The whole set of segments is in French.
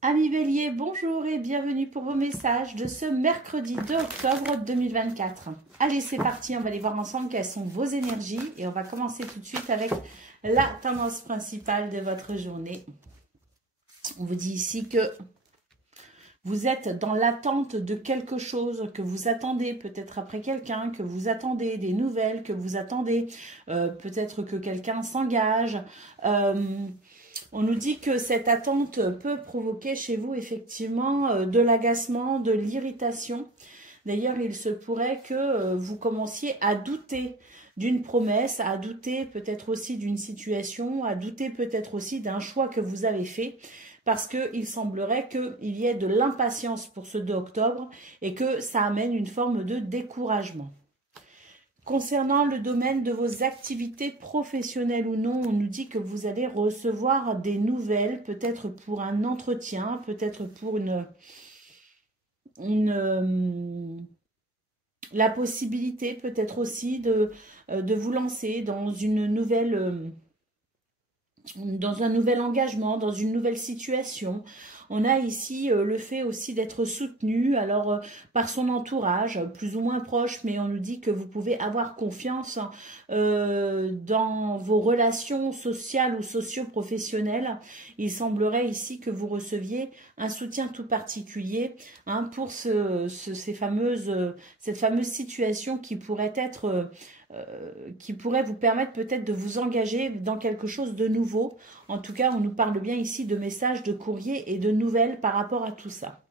Amis Bélier, bonjour et bienvenue pour vos messages de ce mercredi 2 octobre 2024. Allez, c'est parti, on va aller voir ensemble quelles sont vos énergies et on va commencer tout de suite avec la tendance principale de votre journée. On vous dit ici que vous êtes dans l'attente de quelque chose, que vous attendez peut-être après quelqu'un, que vous attendez des nouvelles, que vous attendez peut-être que quelqu'un s'engage. On nous dit que cette attente peut provoquer chez vous effectivement de l'agacement, de l'irritation. D'ailleurs, il se pourrait que vous commenciez à douter d'une promesse, à douter peut-être aussi d'une situation, à douter peut-être aussi d'un choix que vous avez fait, parce qu'il semblerait qu'il y ait de l'impatience pour ce 2 octobre et que ça amène une forme de découragement. Concernant le domaine de vos activités professionnelles ou non, on nous dit que vous allez recevoir des nouvelles, peut-être pour un entretien, peut-être pour la possibilité peut-être aussi de vous lancer dans une nouvelle... dans un nouvel engagement, dans une nouvelle situation. On a ici le fait aussi d'être soutenu, alors par son entourage, plus ou moins proche, mais on nous dit que vous pouvez avoir confiance dans vos relations sociales ou socio-professionnelles. Il semblerait ici que vous receviez un soutien tout particulier pour cette fameuse situation qui pourrait être... qui pourrait vous permettre peut-être de vous engager dans quelque chose de nouveau. En tout cas, on nous parle bien ici de messages, de courriers et de nouvelles par rapport à tout ça.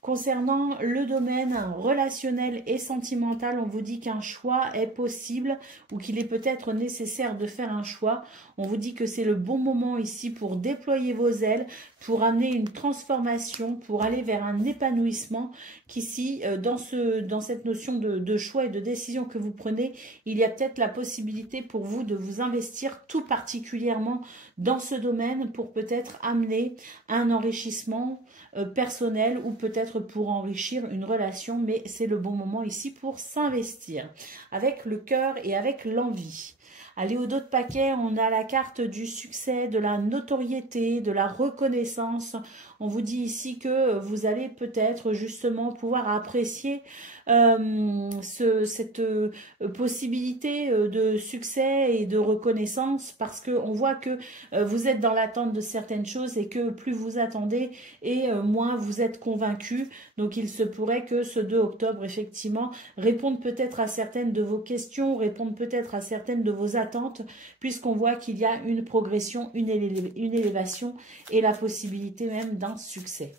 Concernant le domaine relationnel et sentimental, on vous dit qu'un choix est possible ou qu'il est peut-être nécessaire de faire un choix. On vous dit que c'est le bon moment ici pour déployer vos ailes, pour amener une transformation, pour aller vers un épanouissement, qu'ici, dans cette notion de choix et de décision que vous prenez, il y a peut-être la possibilité pour vous de vous investir tout particulièrement dans ce domaine pour peut-être amener un enrichissement personnel ou peut-être pour enrichir une relation, mais c'est le bon moment ici pour s'investir avec le cœur et avec l'envie. Allez, au dos de paquet, on a la carte du succès, de la notoriété, de la reconnaissance. On vous dit ici que vous allez peut-être justement pouvoir apprécier cette possibilité de succès et de reconnaissance, parce qu'on voit que vous êtes dans l'attente de certaines choses et que plus vous attendez et moins vous êtes convaincu. Donc il se pourrait que ce 2 octobre effectivement réponde peut-être à certaines de vos questions, réponde peut-être à certaines de vos attentes, puisqu'on voit qu'il y a une progression, une élévation et la possibilité même d'un succès.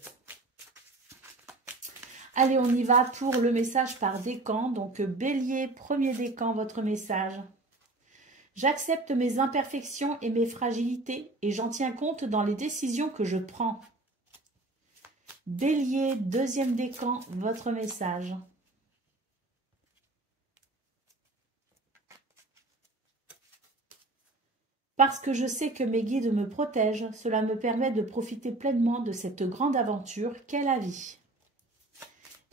Allez, on y va pour le message par décan. Donc, Bélier, premier décan, votre message. J'accepte mes imperfections et mes fragilités et j'en tiens compte dans les décisions que je prends. Bélier, deuxième décan, votre message. Parce que je sais que mes guides me protègent, cela me permet de profiter pleinement de cette grande aventure qu'est la vie.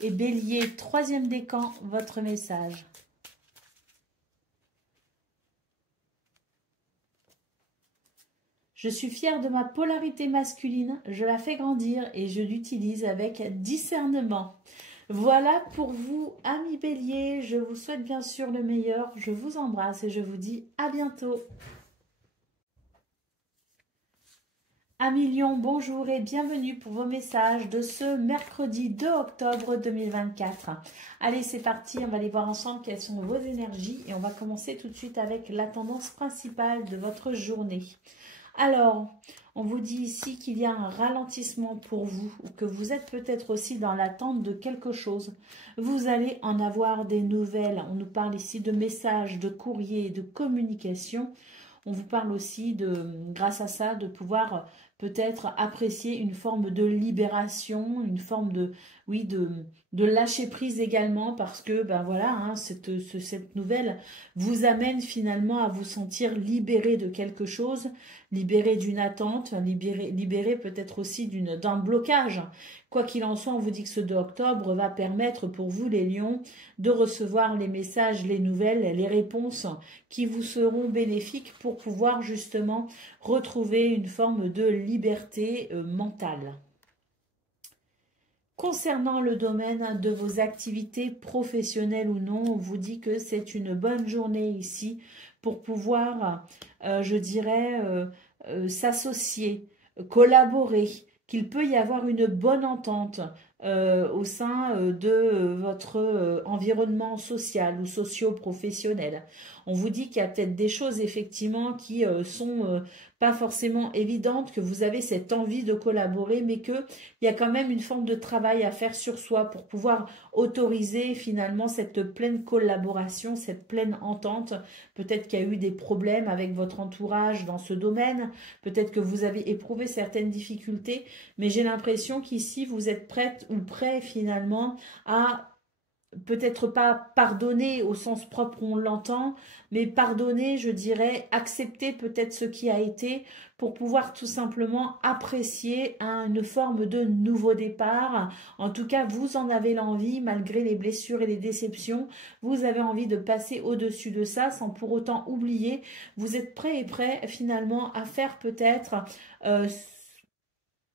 Et Bélier, troisième décan, votre message. Je suis fière de ma polarité masculine, je la fais grandir et je l'utilise avec discernement. Voilà pour vous, amis Bélier, je vous souhaite bien sûr le meilleur, je vous embrasse et je vous dis à bientôt. Amis Lion, bonjour et bienvenue pour vos messages de ce mercredi 2 octobre 2024. Allez, c'est parti, on va aller voir ensemble quelles sont vos énergies et on va commencer tout de suite avec la tendance principale de votre journée. Alors, on vous dit ici qu'il y a un ralentissement pour vous, ou que vous êtes peut-être aussi dans l'attente de quelque chose. Vous allez en avoir des nouvelles. On nous parle ici de messages, de courriers, de communication. On vous parle aussi grâce à ça, de pouvoir peut-être apprécier une forme de libération, une forme de lâcher prise également, parce que ben voilà, cette nouvelle vous amène finalement à vous sentir libéré de quelque chose, libéré d'une attente, libéré peut-être aussi d'un blocage. Quoi qu'il en soit, on vous dit que ce 2 octobre va permettre pour vous les lions de recevoir les messages, les nouvelles, les réponses qui vous seront bénéfiques pour pouvoir justement retrouver une forme de liberté mentale. Concernant le domaine de vos activités professionnelles ou non, on vous dit que c'est une bonne journée ici pour pouvoir, je dirais, s'associer, collaborer, qu'il peut y avoir une bonne entente au sein de votre environnement social ou socio-professionnel. On vous dit qu'il y a peut-être des choses effectivement qui sont pas forcément évidentes, que vous avez cette envie de collaborer, mais qu'il y a quand même une forme de travail à faire sur soi pour pouvoir autoriser finalement cette pleine collaboration, cette pleine entente. Peut-être qu'il y a eu des problèmes avec votre entourage dans ce domaine, peut-être que vous avez éprouvé certaines difficultés, mais j'ai l'impression qu'ici vous êtes prête ou prêt finalement à peut-être pas pardonner au sens propre où on l'entend, mais pardonner, je dirais, accepter peut-être ce qui a été pour pouvoir tout simplement apprécier une forme de nouveau départ. En tout cas, vous en avez l'envie, malgré les blessures et les déceptions, vous avez envie de passer au-dessus de ça sans pour autant oublier. Vous êtes prêt et prêt finalement à faire peut-être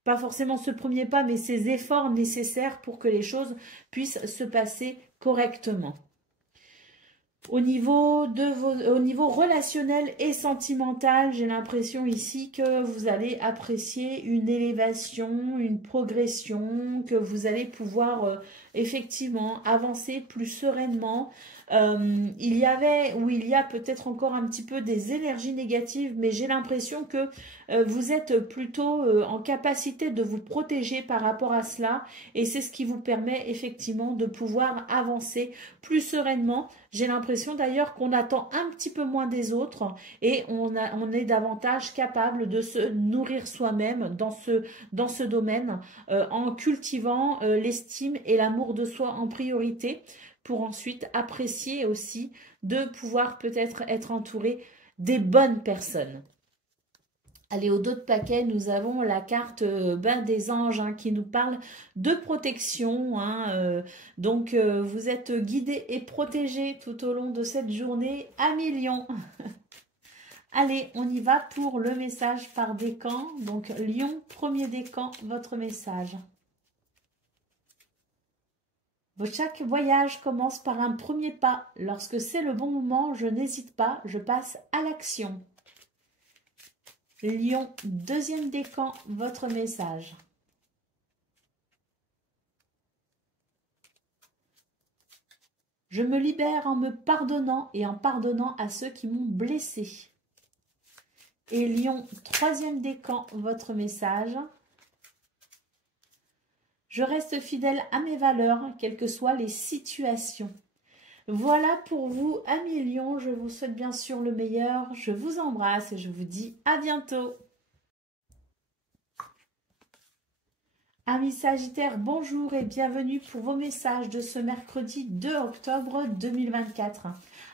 pas forcément ce premier pas, mais ces efforts nécessaires pour que les choses puissent se passer correctement. Au niveau relationnel et sentimental, j'ai l'impression ici que vous allez apprécier une élévation, une progression, que vous allez pouvoir effectivement avancer plus sereinement. Il y a peut-être encore un petit peu des énergies négatives, mais j'ai l'impression que vous êtes plutôt en capacité de vous protéger par rapport à cela, et c'est ce qui vous permet effectivement de pouvoir avancer plus sereinement. J'ai l'impression d'ailleurs qu'on attend un petit peu moins des autres et on est davantage capable de se nourrir soi-même dans ce domaine en cultivant l'estime et l'amour de soi en priorité, pour ensuite apprécier aussi de pouvoir peut-être être entouré des bonnes personnes. Allez, au dos de paquet, nous avons la carte des anges qui nous parle de protection. Donc, vous êtes guidés et protégés tout au long de cette journée à millions. Allez, on y va pour le message par décan. Donc, Lion, premier décan, votre message. Chaque voyage commence par un premier pas. Lorsque c'est le bon moment, je n'hésite pas, je passe à l'action. Lion, deuxième décan, votre message. Je me libère en me pardonnant et en pardonnant à ceux qui m'ont blessé. Et Lion, troisième décan, votre message. Je reste fidèle à mes valeurs, quelles que soient les situations. Voilà pour vous, amis Lions. Je vous souhaite bien sûr le meilleur. Je vous embrasse et je vous dis à bientôt. Amis Sagittaires, bonjour et bienvenue pour vos messages de ce mercredi 2 octobre 2024.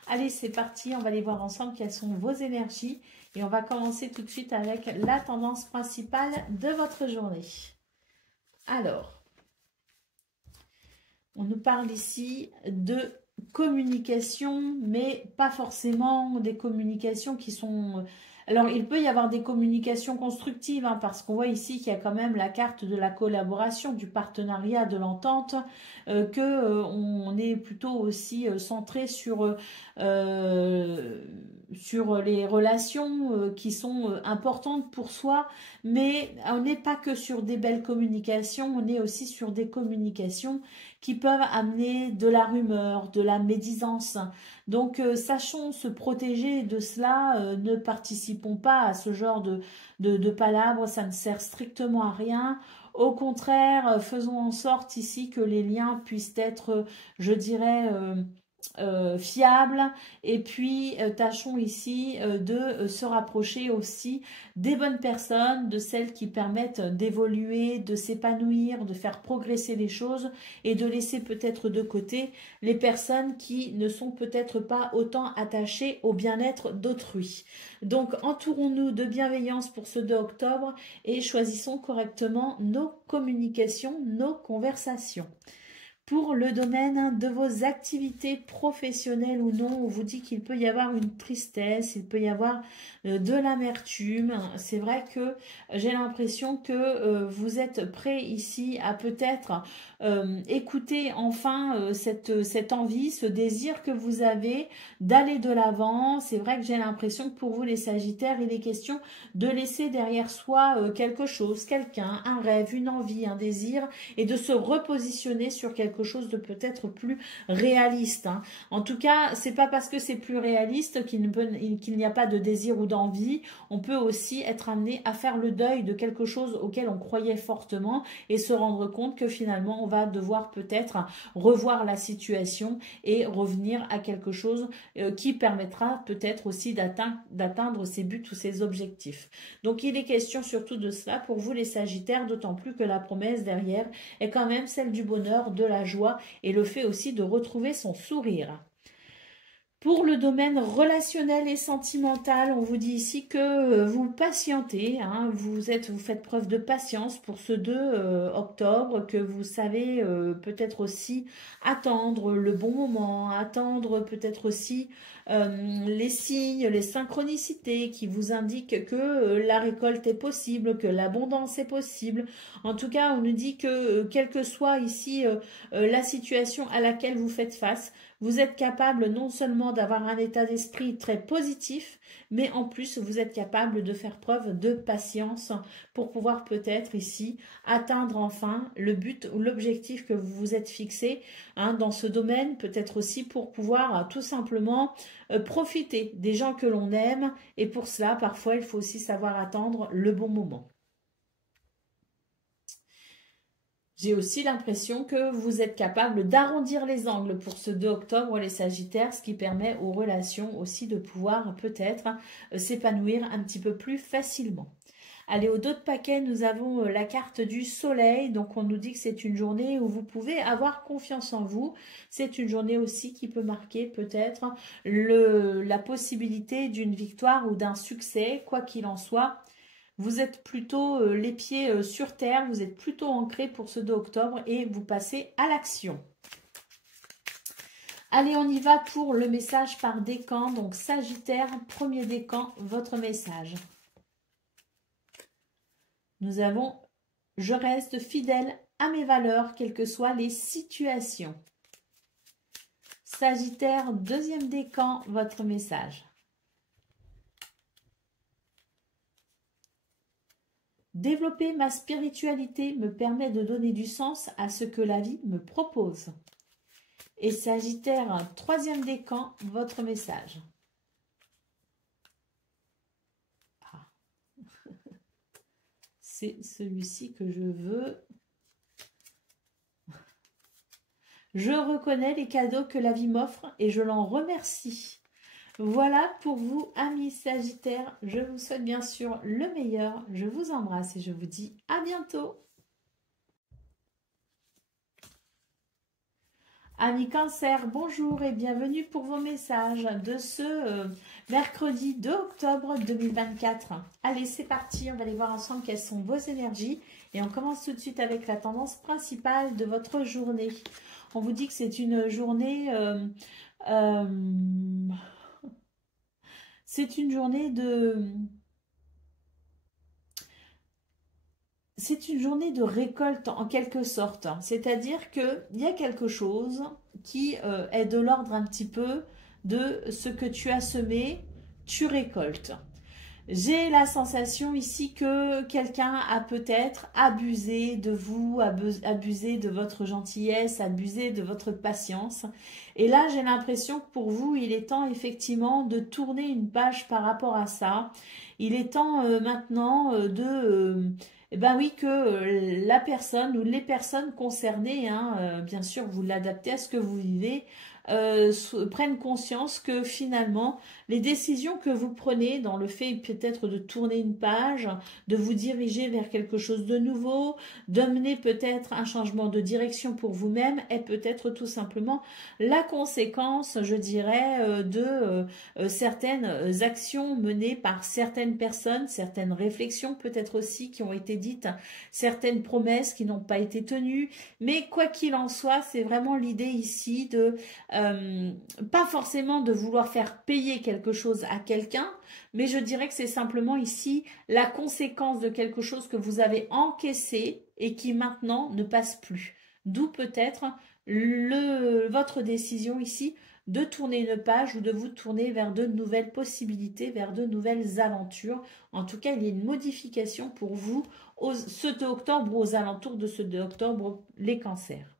Allez, c'est parti, on va aller voir ensemble quelles sont vos énergies. Et on va commencer tout de suite avec la tendance principale de votre journée. Alors, on nous parle ici de communication, mais pas forcément des communications qui sont... Alors, il peut y avoir des communications constructives, parce qu'on voit ici qu'il y a quand même la carte de la collaboration, du partenariat, de l'entente, on est plutôt aussi centré sur les relations qui sont importantes pour soi, mais on n'est pas que sur des belles communications, on est aussi sur des communications qui peuvent amener de la rumeur, de la médisance. Donc, sachons se protéger de cela, ne participons pas à ce genre de palabres, ça ne sert strictement à rien. Au contraire, faisons en sorte ici que les liens puissent être, je dirais, fiables, et puis tâchons ici de se rapprocher aussi des bonnes personnes, de celles qui permettent d'évoluer, de s'épanouir, de faire progresser les choses, et de laisser peut-être de côté les personnes qui ne sont peut-être pas autant attachées au bien-être d'autrui. Donc entourons-nous de bienveillance pour ce 2 octobre et choisissons correctement nos communications, nos conversations. Pour le domaine de vos activités professionnelles ou non, on vous dit qu'il peut y avoir une tristesse, il peut y avoir de l'amertume. C'est vrai que j'ai l'impression que vous êtes prêt ici à peut-être écouter enfin cette envie, ce désir que vous avez d'aller de l'avant. C'est vrai que j'ai l'impression que pour vous les Sagittaires, il est question de laisser derrière soi quelque chose, quelqu'un, un rêve, une envie, un désir, et de se repositionner sur quelque chose de peut-être plus réaliste. Hein. En tout cas, c'est pas parce que c'est plus réaliste qu'il n'y a pas de désir ou d'envie. On peut aussi être amené à faire le deuil de quelque chose auquel on croyait fortement et se rendre compte que finalement on va devoir peut-être revoir la situation et revenir à quelque chose qui permettra peut-être aussi d'atteindre ses buts ou ses objectifs. Donc il est question surtout de cela pour vous les Sagittaires, d'autant plus que la promesse derrière est quand même celle du bonheur, de la joie et le fait aussi de retrouver son sourire. Pour le domaine relationnel et sentimental, on vous dit ici que vous patientez, hein, vous faites preuve de patience pour ce 2 octobre, que vous savez peut-être aussi attendre le bon moment, attendre peut-être aussi les signes, les synchronicités qui vous indiquent que la récolte est possible, que l'abondance est possible. En tout cas, on nous dit que quelle que soit ici la situation à laquelle vous faites face, vous êtes capable non seulement d'avoir un état d'esprit très positif, mais en plus vous êtes capable de faire preuve de patience pour pouvoir peut-être ici atteindre enfin le but ou l'objectif que vous vous êtes fixé hein, dans ce domaine, peut-être aussi pour pouvoir tout simplement profiter des gens que l'on aime, et pour cela parfois il faut aussi savoir attendre le bon moment. J'ai aussi l'impression que vous êtes capable d'arrondir les angles pour ce 2 octobre, les Sagittaires, ce qui permet aux relations aussi de pouvoir peut-être s'épanouir un petit peu plus facilement. Allez, au dos de paquet, nous avons la carte du soleil. Donc, on nous dit que c'est une journée où vous pouvez avoir confiance en vous. C'est une journée aussi qui peut marquer peut-être la possibilité d'une victoire ou d'un succès, quoi qu'il en soit. Vous êtes plutôt les pieds sur terre, vous êtes plutôt ancré pour ce 2 octobre et vous passez à l'action. Allez, on y va pour le message par décan. Donc, Sagittaire, premier décan, votre message. Nous avons « Je reste fidèle à mes valeurs, quelles que soient les situations ». Sagittaire, deuxième décan, votre message. Développer ma spiritualité me permet de donner du sens à ce que la vie me propose. Et Sagittaire, troisième décan, votre message. Ah. C'est celui-ci que je veux. Je reconnais les cadeaux que la vie m'offre et je l'en remercie. Voilà pour vous, amis Sagittaires. Je vous souhaite bien sûr le meilleur. Je vous embrasse et je vous dis à bientôt. Amis Cancer, bonjour et bienvenue pour vos messages de ce mercredi 2 octobre 2024. Allez, c'est parti, on va aller voir ensemble quelles sont vos énergies. Et on commence tout de suite avec la tendance principale de votre journée. On vous dit que c'est une journée... c'est une journée de... C'est une journée de récolte en quelque sorte. C'est-à-dire qu'il y a quelque chose qui est de l'ordre un petit peu de ce que tu as semé, tu récoltes. J'ai la sensation ici que quelqu'un a peut-être abusé de vous, abusé de votre gentillesse, abusé de votre patience. Et là, j'ai l'impression que pour vous, il est temps effectivement de tourner une page par rapport à ça. Il est temps maintenant ben oui, que la personne ou les personnes concernées, hein, bien sûr, vous l'adaptez à ce que vous vivez, prennent conscience que finalement, les décisions que vous prenez dans le fait peut-être de tourner une page, de vous diriger vers quelque chose de nouveau, d'amener peut-être un changement de direction pour vous-même, est peut-être tout simplement la conséquence, je dirais, de certaines actions menées par certaines personnes, certaines réflexions peut-être aussi qui ont été dites, certaines promesses qui n'ont pas été tenues. Mais quoi qu'il en soit, c'est vraiment l'idée ici de, pas forcément de vouloir faire payer quelque chose à quelqu'un, mais je dirais que c'est simplement ici la conséquence de quelque chose que vous avez encaissé et qui maintenant ne passe plus. D'où peut-être votre décision ici de tourner une page ou de vous tourner vers de nouvelles possibilités, vers de nouvelles aventures. En tout cas, il y a une modification pour vous ce 2 octobre ou aux alentours de ce 2 octobre, les cancers.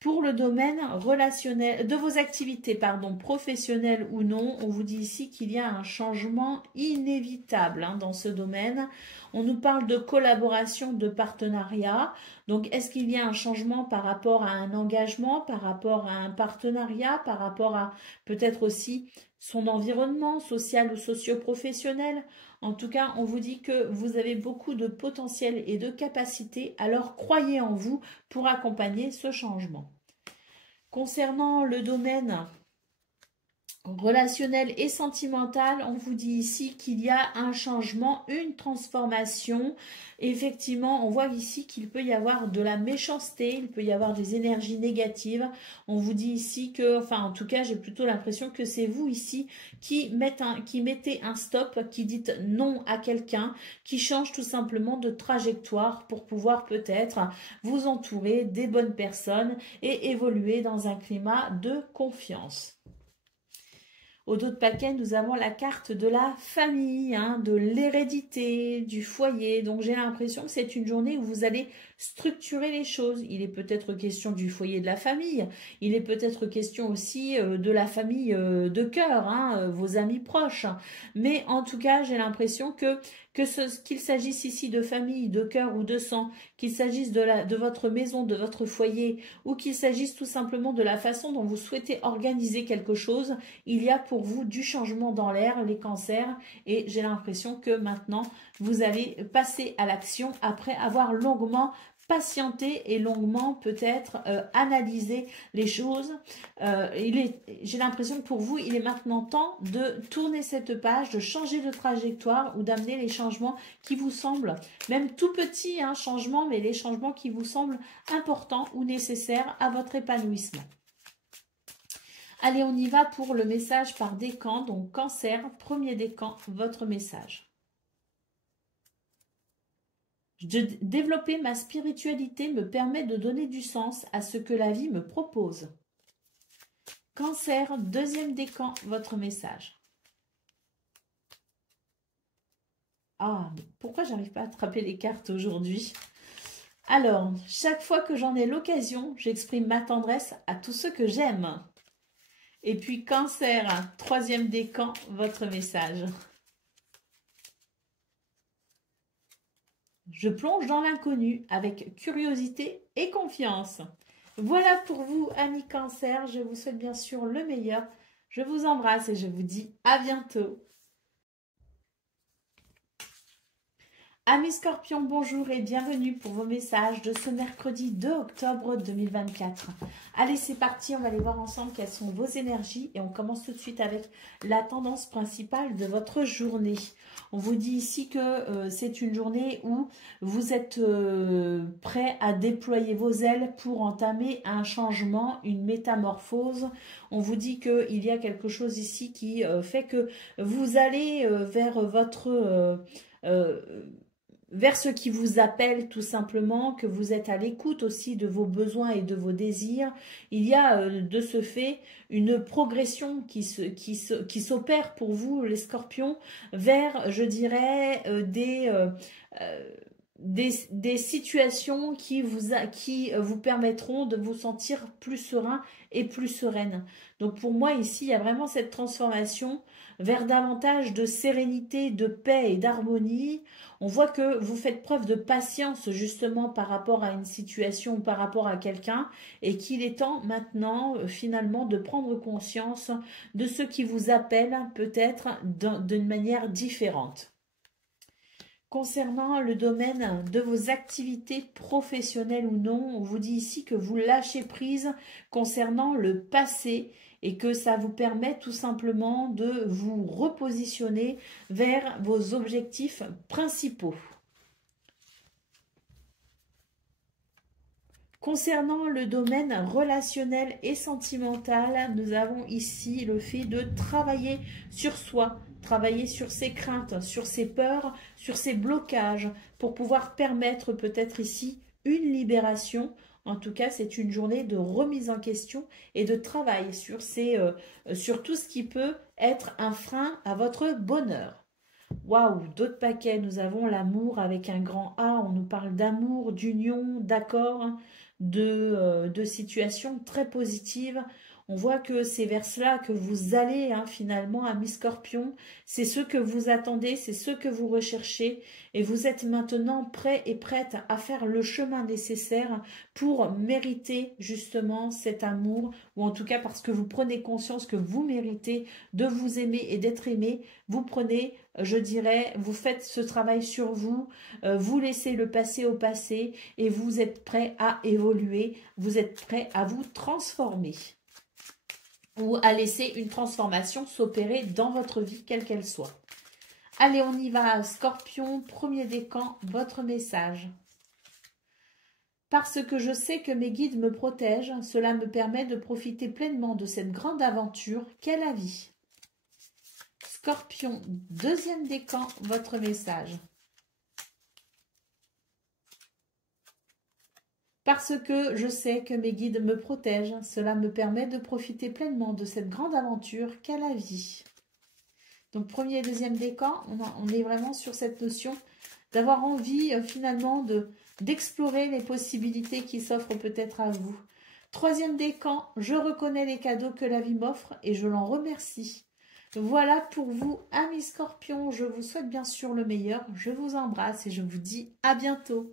Pour le domaine relationnel, de vos activités, professionnelles ou non, on vous dit ici qu'il y a un changement inévitable dans ce domaine. On nous parle de collaboration, de partenariat. Donc, est-ce qu'il y a un changement par rapport à un engagement, par rapport à un partenariat, par rapport à peut-être aussi son environnement social ou socio-professionnel? En tout cas, on vous dit que vous avez beaucoup de potentiel et de capacité, alors croyez en vous pour accompagner ce changement. Concernant le domaine relationnel et sentimental, on vous dit ici qu'il y a un changement, une transformation. Effectivement, on voit ici qu'il peut y avoir de la méchanceté, il peut y avoir des énergies négatives. On vous dit ici que, enfin en tout cas, j'ai plutôt l'impression que c'est vous ici qui mettez un stop, qui dites non à quelqu'un, qui change tout simplement de trajectoire pour pouvoir peut-être vous entourer des bonnes personnes et évoluer dans un climat de confiance. Au dos de paquet, nous avons la carte de la famille, de l'hérédité, du foyer. Donc, j'ai l'impression que c'est une journée où vous allez structurer les choses. Il est peut-être question du foyer de la famille. Il est peut-être question aussi de la famille de cœur, vos amis proches. Mais en tout cas, j'ai l'impression qu'il s'agisse ici de famille, de cœur ou de sang, qu'il s'agisse de votre maison, de votre foyer, ou qu'il s'agisse tout simplement de la façon dont vous souhaitez organiser quelque chose, il y a pour vous du changement dans l'air, les cancers, et j'ai l'impression que maintenant, vous allez passer à l'action après avoir longuement patienter et longuement peut-être analyser les choses. J'ai l'impression que pour vous, il est maintenant temps de tourner cette page, de changer de trajectoire ou d'amener les changements qui vous semblent, même tout petits changements, mais les changements qui vous semblent importants ou nécessaires à votre épanouissement. Allez, on y va pour le message par décan. Donc, cancer, premier décan, votre message. Développer ma spiritualité me permet de donner du sens à ce que la vie me propose. Cancer, deuxième décan, votre message. Ah, mais pourquoi j'arrive pas à attraper les cartes aujourd'hui? Alors, chaque fois que j'en ai l'occasion, j'exprime ma tendresse à tous ceux que j'aime. Et puis cancer, troisième décan, votre message. Je plonge dans l'inconnu avec curiosité et confiance. Voilà pour vous, amis cancer. Je vous souhaite bien sûr le meilleur. Je vous embrasse et je vous dis à bientôt. Amis Scorpions, bonjour et bienvenue pour vos messages de ce mercredi 2 octobre 2024. Allez, c'est parti, on va aller voir ensemble quelles sont vos énergies et on commence tout de suite avec la tendance principale de votre journée. On vous dit ici que c'est une journée où vous êtes prêt à déployer vos ailes pour entamer un changement, une métamorphose. On vous dit qu'il y a quelque chose ici qui fait que vous allez vers votre... vers ce qui vous appelle tout simplement, que vous êtes à l'écoute aussi de vos besoins et de vos désirs. Il y a de ce fait une progression qui s'opère pour vous, les scorpions, vers, je dirais, des situations qui vous permettront de vous sentir plus serein et plus sereine. Donc pour moi ici, il y a vraiment cette transformation vers davantage de sérénité, de paix et d'harmonie. On voit que vous faites preuve de patience justement par rapport à une situation ou par rapport à quelqu'un et qu'il est temps maintenant finalement de prendre conscience de ce qui vous appelle peut-être d'une manière différente. Concernant le domaine de vos activités professionnelles ou non, on vous dit ici que vous lâchez prise concernant le passé et que ça vous permet tout simplement de vous repositionner vers vos objectifs principaux. Concernant le domaine relationnel et sentimental, nous avons ici le fait de travailler sur soi, travailler sur ses craintes, sur ses peurs, sur ses blocages, pour pouvoir permettre peut-être ici une libération. En tout cas, c'est une journée de remise en question et de travail sur tout ce qui peut être un frein à votre bonheur. Waouh, d'autres paquets, nous avons l'amour avec un grand A, on nous parle d'amour, d'union, d'accord, de situations très positives. On voit que c'est vers cela que vous allez finalement, amis Scorpion. C'est ce que vous attendez, c'est ce que vous recherchez. Et vous êtes maintenant prêts et prêtes à faire le chemin nécessaire pour mériter justement cet amour. Ou en tout cas parce que vous prenez conscience que vous méritez de vous aimer et d'être aimé. Vous prenez, je dirais, vous faites ce travail sur vous. Vous laissez le passé au passé et vous êtes prêts à évoluer. Vous êtes prêts à vous transformer. Ou à laisser une transformation s'opérer dans votre vie, quelle qu'elle soit. Allez, on y va, Scorpion, premier décan, votre message. Parce que je sais que mes guides me protègent, cela me permet de profiter pleinement de cette grande aventure qu'est la vie. Scorpion, deuxième décan, votre message. Parce que je sais que mes guides me protègent, cela me permet de profiter pleinement de cette grande aventure qu'est la vie. Donc, premier et deuxième décan, on est vraiment sur cette notion d'avoir envie finalement d'explorer les possibilités qui s'offrent peut-être à vous. Troisième décan, je reconnais les cadeaux que la vie m'offre et je l'en remercie. Voilà pour vous, amis Scorpions. Je vous souhaite bien sûr le meilleur. Je vous embrasse et je vous dis à bientôt.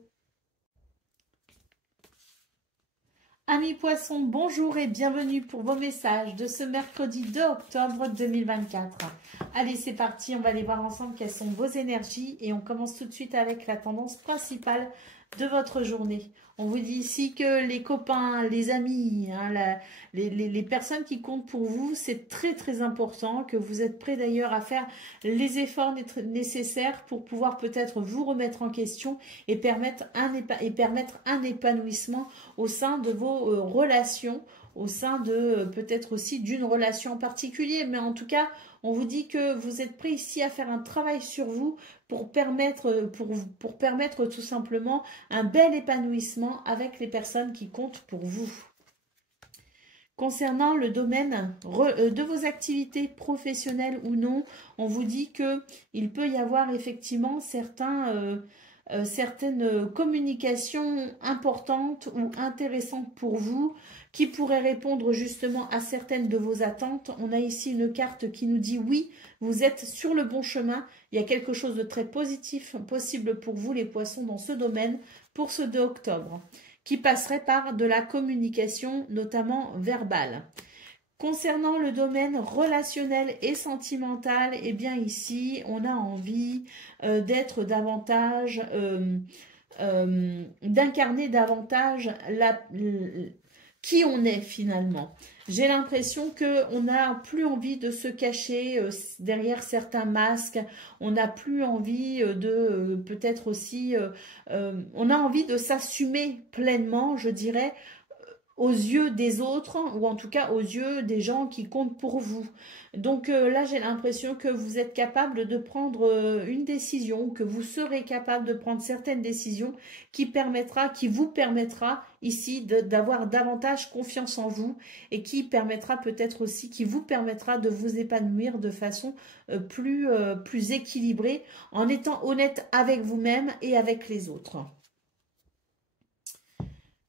Amis Poissons, bonjour et bienvenue pour vos messages de ce mercredi 2 octobre 2024. Allez, c'est parti, on va aller voir ensemble quelles sont vos énergies et on commence tout de suite avec la tendance principale de votre journée. On vous dit ici que les copains, les amis, les personnes qui comptent pour vous, c'est très très important, que vous êtes prêts d'ailleurs à faire les efforts nécessaires pour pouvoir peut-être vous remettre en question et permettre un épanouissement au sein de vos relations, au sein de peut-être aussi d'une relation en particulier. Mais en tout cas, on vous dit que vous êtes prêts ici à faire un travail sur vous pour permettre tout simplement un bel épanouissement avec les personnes qui comptent pour vous. Concernant le domaine de vos activités professionnelles ou non, on vous dit qu'il peut y avoir effectivement certaines communications importantes ou intéressantes pour vous qui pourraient répondre justement à certaines de vos attentes. On a ici une carte qui nous dit oui, vous êtes sur le bon chemin. Il y a quelque chose de très positif possible pour vous les poissons dans ce domaine pour ce 2 octobre qui passerait par de la communication notamment verbale. Concernant le domaine relationnel et sentimental, eh bien ici, on a envie d'être davantage, d'incarner davantage qui on est finalement. J'ai l'impression qu'on n'a plus envie de se cacher derrière certains masques. On n'a plus envie de peut-être aussi... on a envie de s'assumer pleinement, je dirais, aux yeux des autres, ou en tout cas aux yeux des gens qui comptent pour vous. Donc là, j'ai l'impression que vous êtes capable de prendre une décision, que vous serez capable de prendre certaines décisions qui vous permettra ici d'avoir davantage confiance en vous et qui permettra peut-être aussi, qui vous permettra de vous épanouir de façon plus équilibrée en étant honnête avec vous-même et avec les autres.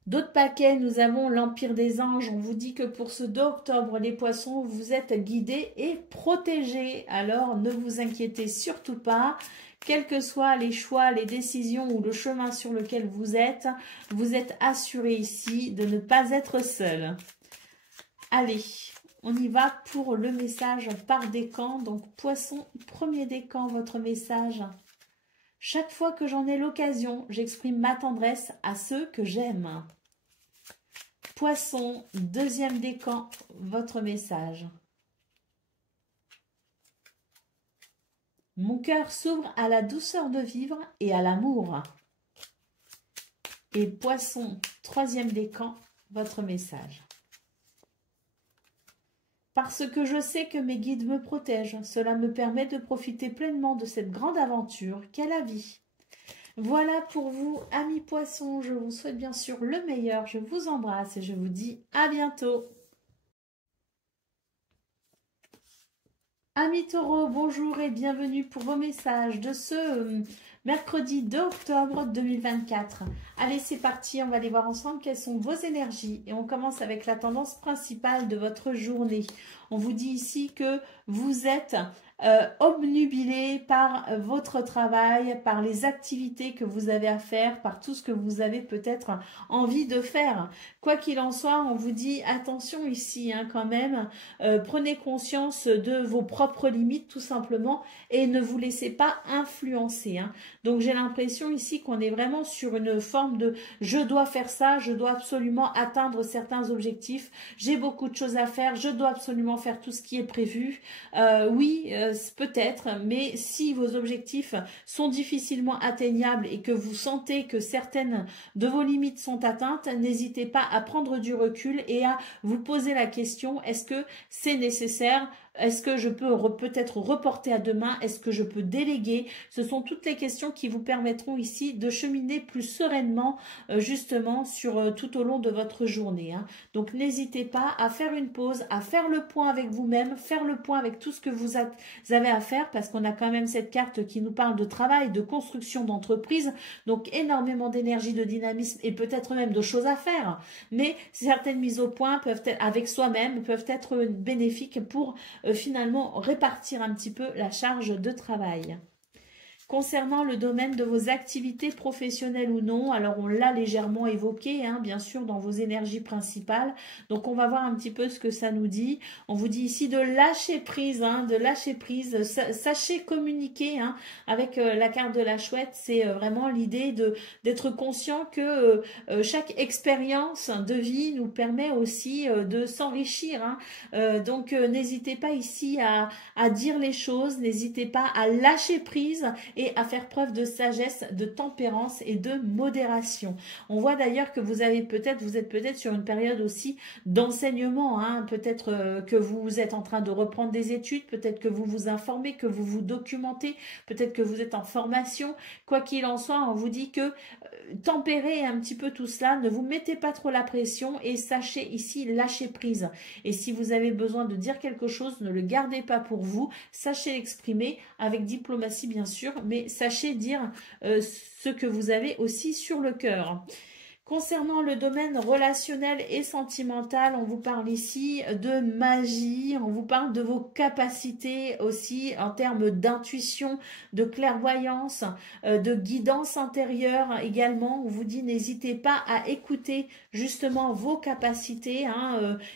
D'autres paquets, nous avons l'Empire des Anges. On vous dit que pour ce 2 octobre, les poissons, vous êtes guidés et protégés. Alors, ne vous inquiétez surtout pas. Quels que soient les choix, les décisions ou le chemin sur lequel vous êtes assurés ici de ne pas être seul. Allez, on y va pour le message par décan. Donc, poisson, premier décan, votre message. Chaque fois que j'en ai l'occasion, j'exprime ma tendresse à ceux que j'aime. Poisson, deuxième décan, votre message. Mon cœur s'ouvre à la douceur de vivre et à l'amour. Et Poisson, troisième décan, votre message. Parce que je sais que mes guides me protègent, cela me permet de profiter pleinement de cette grande aventure qu'est la vie. Voilà pour vous, amis poissons. Je vous souhaite bien sûr le meilleur. Je vous embrasse et je vous dis à bientôt. Amis taureaux, bonjour et bienvenue pour vos messages de ce mercredi 2 octobre 2024. Allez, c'est parti, on va aller voir ensemble quelles sont vos énergies. Et on commence avec la tendance principale de votre journée. On vous dit ici que vous êtes obnubilé par votre travail, par les activités que vous avez à faire, par tout ce que vous avez peut-être envie de faire. Quoi qu'il en soit, on vous dit attention ici quand même, prenez conscience de vos propres limites tout simplement et ne vous laissez pas influencer. Donc j'ai l'impression ici qu'on est vraiment sur une forme de je dois faire ça, je dois absolument atteindre certains objectifs, j'ai beaucoup de choses à faire, je dois absolument faire tout ce qui est prévu. Oui, peut-être, mais si vos objectifs sont difficilement atteignables et que vous sentez que certaines de vos limites sont atteintes, n'hésitez pas à prendre du recul et à vous poser la question, est-ce que c'est nécessaire ? Est-ce que je peux peut-être reporter à demain? Est-ce que je peux déléguer? Ce sont toutes les questions qui vous permettront ici de cheminer plus sereinement justement tout au long de votre journée. Donc n'hésitez pas à faire une pause, à faire le point avec vous-même, faire le point avec tout ce que vous avez à faire parce qu'on a quand même cette carte qui nous parle de travail, de construction d'entreprise, donc énormément d'énergie, de dynamisme et peut-être même de choses à faire. Mais certaines mises au point peuvent être, avec soi-même peuvent être bénéfiques pour finalement répartir un petit peu la charge de travail. Concernant le domaine de vos activités professionnelles ou non, alors on l'a légèrement évoqué, bien sûr, dans vos énergies principales. Donc, on va voir un petit peu ce que ça nous dit. On vous dit ici de lâcher prise, de lâcher prise. Sachez communiquer avec la carte de la chouette. C'est vraiment l'idée d'être conscient que chaque expérience de vie nous permet aussi de s'enrichir. Donc, n'hésitez pas ici à dire les choses, n'hésitez pas à lâcher prise et à faire preuve de sagesse, de tempérance et de modération. On voit d'ailleurs que vous êtes peut-être sur une période aussi d'enseignement, peut-être que vous êtes en train de reprendre des études, peut-être que vous vous informez, que vous vous documentez, peut-être que vous êtes en formation. Quoi qu'il en soit, on vous dit que tempérez un petit peu tout cela, ne vous mettez pas trop la pression et sachez ici lâcher prise. Et si vous avez besoin de dire quelque chose, ne le gardez pas pour vous, sachez l'exprimer avec diplomatie bien sûr, mais sachez dire ce que vous avez aussi sur le cœur. Concernant le domaine relationnel et sentimental, on vous parle ici de magie, on vous parle de vos capacités aussi en termes d'intuition, de clairvoyance, de guidance intérieure également. On vous dit n'hésitez pas à écouter justement vos capacités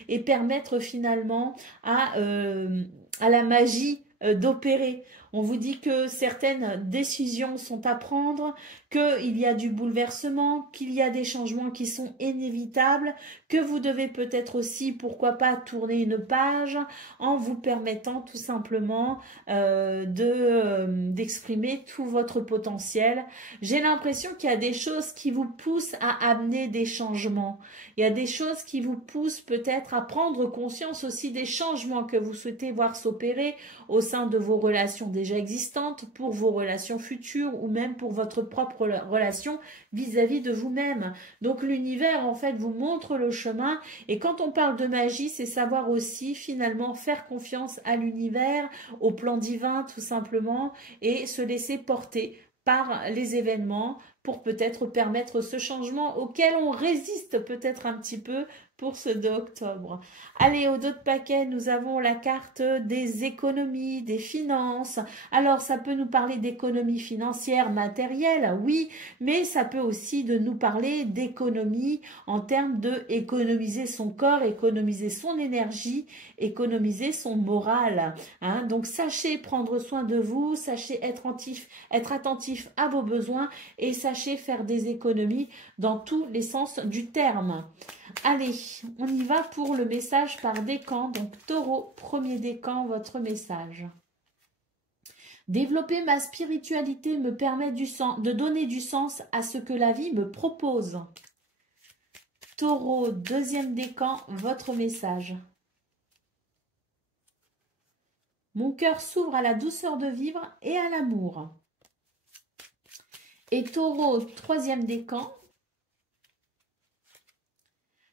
et permettre finalement à la magie d'opérer. On vous dit que certaines décisions sont à prendre, qu'il y a du bouleversement, qu'il y a des changements qui sont inévitables, que vous devez peut-être aussi, pourquoi pas, tourner une page en vous permettant tout simplement d'exprimer tout votre potentiel. J'ai l'impression qu'il y a des choses qui vous poussent à amener des changements. Il y a des choses qui vous poussent peut-être à prendre conscience aussi des changements que vous souhaitez voir s'opérer au sein de vos relations déjà existantes, pour vos relations futures ou même pour votre propre relation vis-à-vis de vous-même. Donc l'univers en fait vous montre le chemin, et quand on parle de magie, c'est savoir aussi finalement faire confiance à l'univers, au plan divin tout simplement, et se laisser porter par les événements pour peut-être permettre ce changement auquel on résiste peut-être un petit peu pour ce 2 octobre. Allez, au dos de paquet, nous avons la carte des économies, des finances. Alors, ça peut nous parler d'économie financière, matérielle, oui, mais ça peut aussi nous parler d'économie en termes de économiser son corps, économiser son énergie, économiser son moral. Hein. Donc, sachez prendre soin de vous, sachez être attentif à vos besoins et sachez faire des économies dans tous les sens du terme. Allez, on y va pour le message par décan. Donc, Taureau, premier décan, votre message. Développer ma spiritualité me permet de donner du sens à ce que la vie me propose. Taureau, deuxième décan, votre message. Mon cœur s'ouvre à la douceur de vivre et à l'amour. Et Taureau, troisième décan.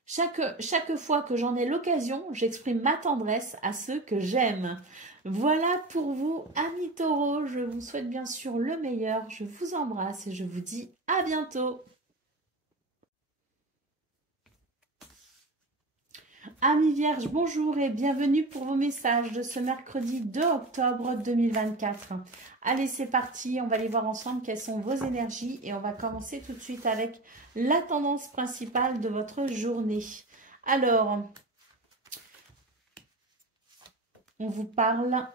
Chaque fois que j'en ai l'occasion, j'exprime ma tendresse à ceux que j'aime. Voilà pour vous, amis Taureau. Je vous souhaite bien sûr le meilleur. Je vous embrasse et je vous dis à bientôt. Amis Vierges, bonjour et bienvenue pour vos messages de ce mercredi 2 octobre 2024. Allez, c'est parti, on va aller voir ensemble quelles sont vos énergies et on va commencer tout de suite avec la tendance principale de votre journée. Alors, on vous parle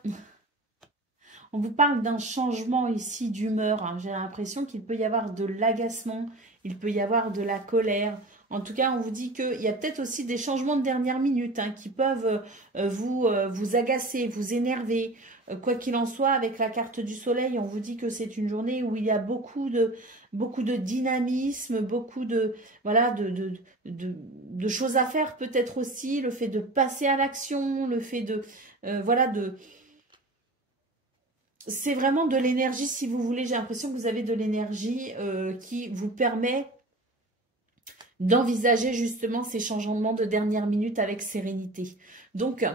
d'un changement ici d'humeur. Hein. J'ai l'impression qu'il peut y avoir de l'agacement, il peut y avoir de la colère. En tout cas, on vous dit qu'il y a peut-être aussi des changements de dernière minute hein, qui peuvent vous agacer, vous énerver. Quoi qu'il en soit, avec la carte du soleil, on vous dit que c'est une journée où il y a beaucoup de dynamisme, beaucoup de choses à faire peut-être aussi. Le fait de passer à l'action, le fait c'est vraiment de l'énergie, si vous voulez. J'ai l'impression que vous avez de l'énergie qui vous permet d'envisager justement ces changements de dernière minute avec sérénité. Donc,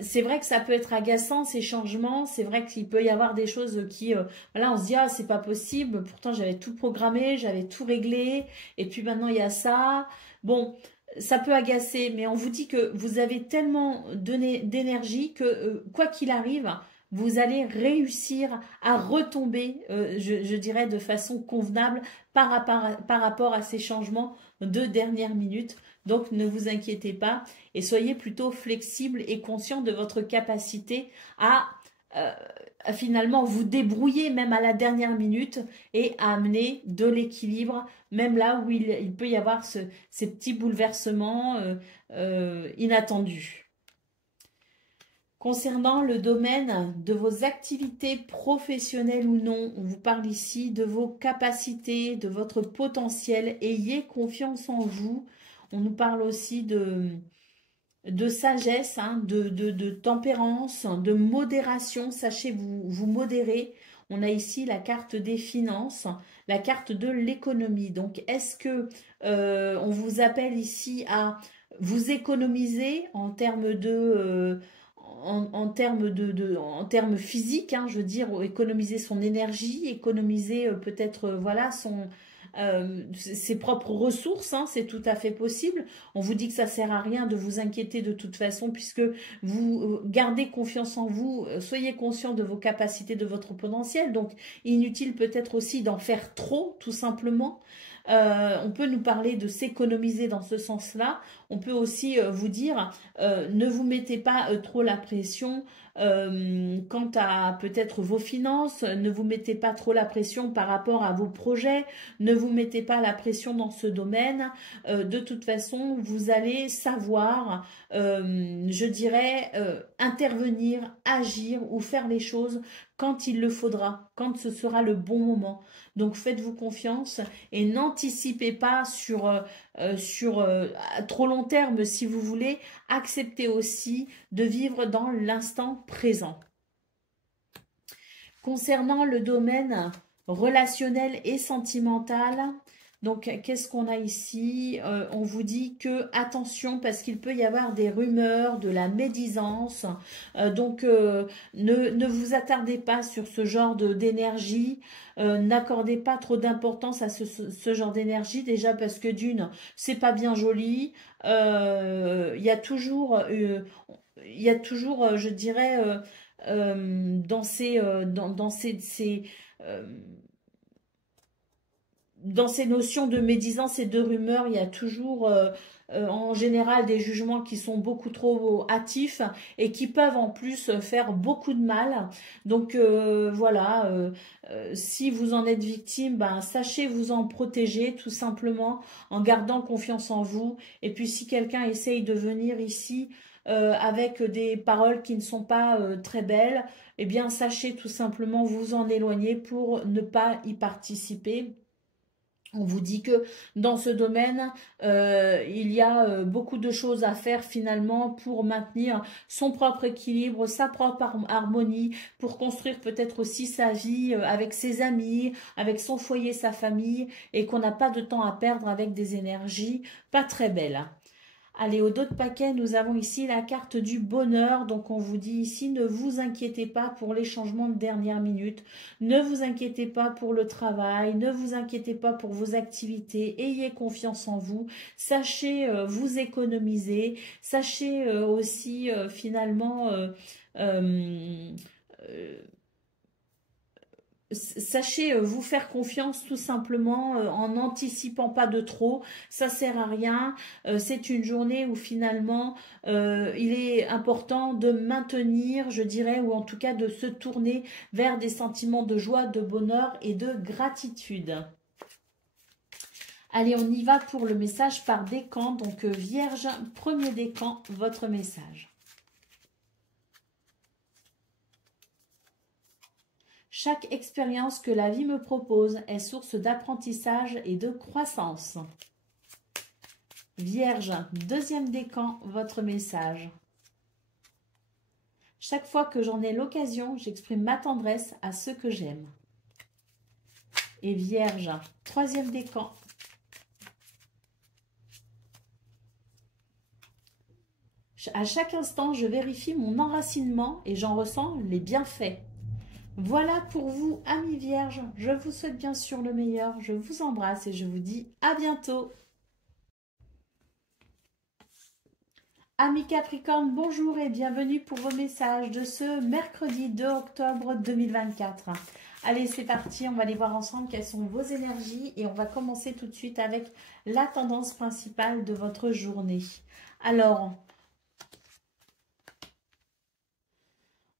c'est vrai que ça peut être agaçant, ces changements. C'est vrai qu'il peut y avoir des choses qui... voilà, on se dit, ah, c'est pas possible. Pourtant, j'avais tout programmé, j'avais tout réglé. Et puis maintenant, il y a ça. Bon, ça peut agacer, mais on vous dit que vous avez tellement d'énergie que, quoi qu'il arrive... vous allez réussir à retomber, je dirais, de façon convenable par rapport à ces changements de dernière minute. Donc, ne vous inquiétez pas et soyez plutôt flexible et conscient de votre capacité à finalement vous débrouiller même à la dernière minute et à amener de l'équilibre, même là où il peut y avoir ces petits bouleversements inattendus. Concernant le domaine de vos activités professionnelles ou non, on vous parle ici de vos capacités, de votre potentiel. Ayez confiance en vous. On nous parle aussi de sagesse, hein, de tempérance, de modération. Sachez vous modérer. On a ici la carte des finances, la carte de l'économie. Donc, est-ce que on vous appelle ici à vous économiser en termes de... en termes physiques, hein, je veux dire, économiser son énergie, économiser peut-être voilà ses propres ressources, hein, c'est tout à fait possible. On vous dit que ça sert à rien de vous inquiéter de toute façon puisque vous gardez confiance en vous, soyez conscient de vos capacités, de votre potentiel. Donc inutile peut-être aussi d'en faire trop, tout simplement. On peut nous parler de s'économiser dans ce sens-là. On peut aussi vous dire, ne vous mettez pas trop la pression. quant à peut-être vos finances, ne vous mettez pas trop la pression par rapport à vos projets, ne vous mettez pas la pression dans ce domaine. De toute façon, vous allez savoir, je dirais, intervenir, agir ou faire les choses quand il le faudra, quand ce sera le bon moment. Donc faites-vous confiance et n'anticipez pas à trop long terme si vous voulez. Acceptez aussi de vivre dans l'instant présent. Concernant le domaine relationnel et sentimental, donc qu'est-ce qu'on a ici? On vous dit que attention parce qu'il peut y avoir des rumeurs, de la médisance. Ne vous attardez pas sur ce genre d'énergie. N'accordez pas trop d'importance à ce genre d'énergie. Déjà parce que d'une, c'est pas bien joli. Il y a toujours, je dirais, euh, dans ces notions de médisance et de rumeurs, il y a toujours en général des jugements qui sont beaucoup trop hâtifs et qui peuvent en plus faire beaucoup de mal. Donc voilà, si vous en êtes victime, ben, sachez vous en protéger tout simplement en gardant confiance en vous. Et puis si quelqu'un essaye de venir ici avec des paroles qui ne sont pas très belles, eh bien sachez tout simplement vous en éloigner pour ne pas y participer. On vous dit que dans ce domaine, il y a beaucoup de choses à faire finalement pour maintenir son propre équilibre, sa propre harmonie, pour construire peut-être aussi sa vie avec ses amis, avec son foyer, sa famille, et qu'on n'a pas de temps à perdre avec des énergies pas très belles. Allez, au dos de paquet, nous avons ici la carte du bonheur. Donc, on vous dit ici, ne vous inquiétez pas pour les changements de dernière minute. Ne vous inquiétez pas pour le travail. Ne vous inquiétez pas pour vos activités. Ayez confiance en vous. Sachez vous économiser. Sachez aussi, finalement... Sachez vous faire confiance tout simplement en n'anticipant pas de trop, ça sert à rien. C'est une journée où finalement il est important de maintenir, je dirais, ou en tout cas de se tourner vers des sentiments de joie, de bonheur et de gratitude. Allez, on y va pour le message par décan. Donc Vierge, premier décan, votre message. Chaque expérience que la vie me propose est source d'apprentissage et de croissance. Vierge, deuxième décan, votre message. Chaque fois que j'en ai l'occasion, j'exprime ma tendresse à ceux que j'aime. Et Vierge, troisième décan. À chaque instant, je vérifie mon enracinement et j'en ressens les bienfaits. Voilà pour vous, amis vierges. Je vous souhaite bien sûr le meilleur. Je vous embrasse et je vous dis à bientôt. Amis Capricorne, bonjour et bienvenue pour vos messages de ce mercredi 2 octobre 2024. Allez, c'est parti. On va aller voir ensemble quelles sont vos énergies et on va commencer tout de suite avec la tendance principale de votre journée. Alors...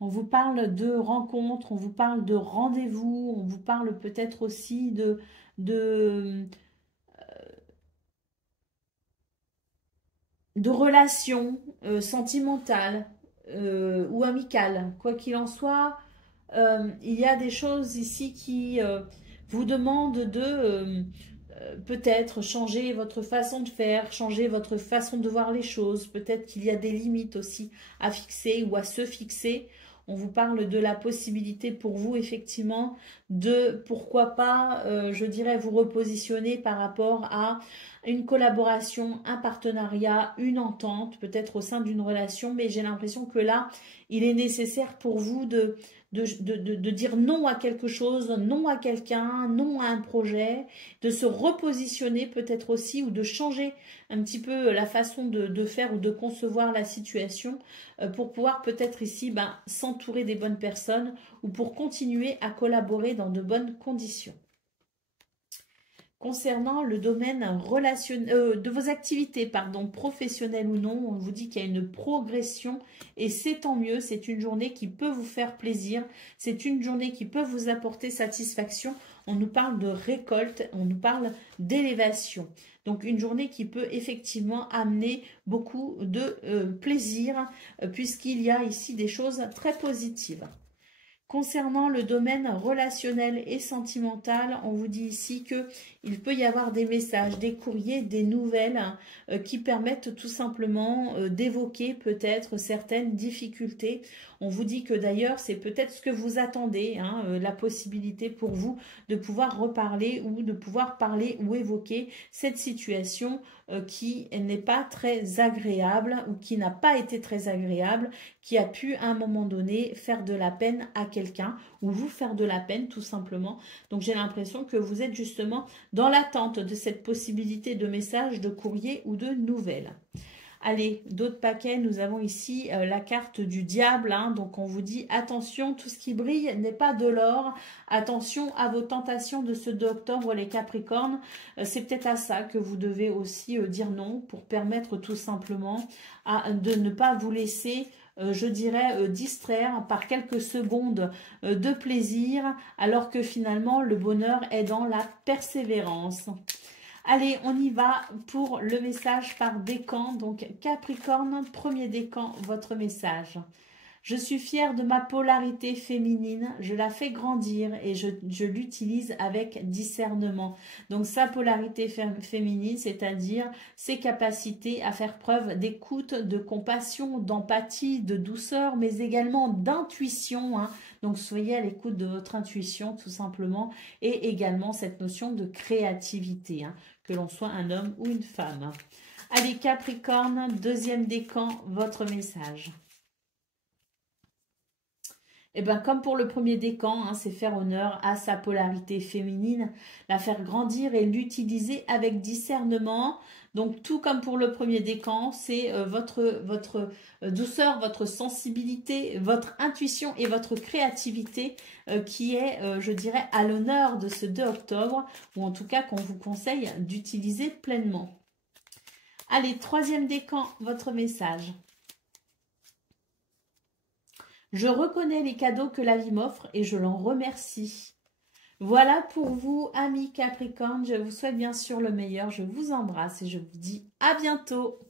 on vous parle de rencontres, on vous parle de rendez-vous, on vous parle peut-être aussi de relations sentimentales ou amicales. Quoi qu'il en soit, il y a des choses ici qui vous demandent de peut-être changer votre façon de faire, changer votre façon de voir les choses. Peut-être qu'il y a des limites aussi à fixer ou à se fixer. On vous parle de la possibilité pour vous, effectivement, de, pourquoi pas, je dirais, vous repositionner par rapport à une collaboration, un partenariat, une entente, peut-être au sein d'une relation. Mais j'ai l'impression que là, il est nécessaire pour vous de dire non à quelque chose, non à quelqu'un, non à un projet, de se repositionner peut-être aussi ou de changer un petit peu la façon de faire ou de concevoir la situation pour pouvoir peut-être ici s'entourer des bonnes personnes ou pour continuer à collaborer dans de bonnes conditions. Concernant le domaine relationnel, de vos activités, pardon, professionnelles ou non, on vous dit qu'il y a une progression et c'est tant mieux. C'est une journée qui peut vous faire plaisir. C'est une journée qui peut vous apporter satisfaction. On nous parle de récolte, on nous parle d'élévation. Donc une journée qui peut effectivement amener beaucoup de plaisir puisqu'il y a ici des choses très positives. Concernant le domaine relationnel et sentimental, on vous dit ici qu'il peut y avoir des messages, des courriers, des nouvelles qui permettent tout simplement d'évoquer peut-être certaines difficultés. On vous dit que d'ailleurs, c'est peut-être ce que vous attendez, hein, la possibilité pour vous de pouvoir reparler ou de pouvoir parler ou évoquer cette situation qui n'est pas très agréable ou qui n'a pas été très agréable, qui a pu à un moment donné faire de la peine à quelqu'un ou vous faire de la peine tout simplement. Donc j'ai l'impression que vous êtes justement dans l'attente de cette possibilité de message, de courrier ou de nouvelles. Allez, d'autres paquets, nous avons ici la carte du diable, hein, donc on vous dit attention, tout ce qui brille n'est pas de l'or, attention à vos tentations de ce 2 octobre les Capricornes, c'est peut-être à ça que vous devez aussi dire non pour permettre tout simplement de ne pas vous laisser je dirais, distraire par quelques secondes de plaisir, alors que finalement le bonheur est dans la persévérance. Allez, on y va pour le message par décan. Donc, Capricorne, premier décan, votre message. Je suis fière de ma polarité féminine, je la fais grandir et je l'utilise avec discernement. Donc, sa polarité féminine, c'est-à-dire ses capacités à faire preuve d'écoute, de compassion, d'empathie, de douceur, mais également d'intuition, hein. Donc, soyez à l'écoute de votre intuition, tout simplement, et également cette notion de créativité, hein, que l'on soit un homme ou une femme. Allez, Capricorne, deuxième décan, votre message. Et bien, comme pour le premier décan, hein, c'est faire honneur à sa polarité féminine, la faire grandir et l'utiliser avec discernement. Donc, tout comme pour le premier décan, c'est votre douceur, votre sensibilité, votre intuition et votre créativité qui est, je dirais, à l'honneur de ce 2 octobre, ou en tout cas qu'on vous conseille d'utiliser pleinement. Allez, troisième décan, votre message. Je reconnais les cadeaux que la vie m'offre et je l'en remercie. Voilà pour vous, amis Capricorne. Je vous souhaite bien sûr le meilleur. Je vous embrasse et je vous dis à bientôt.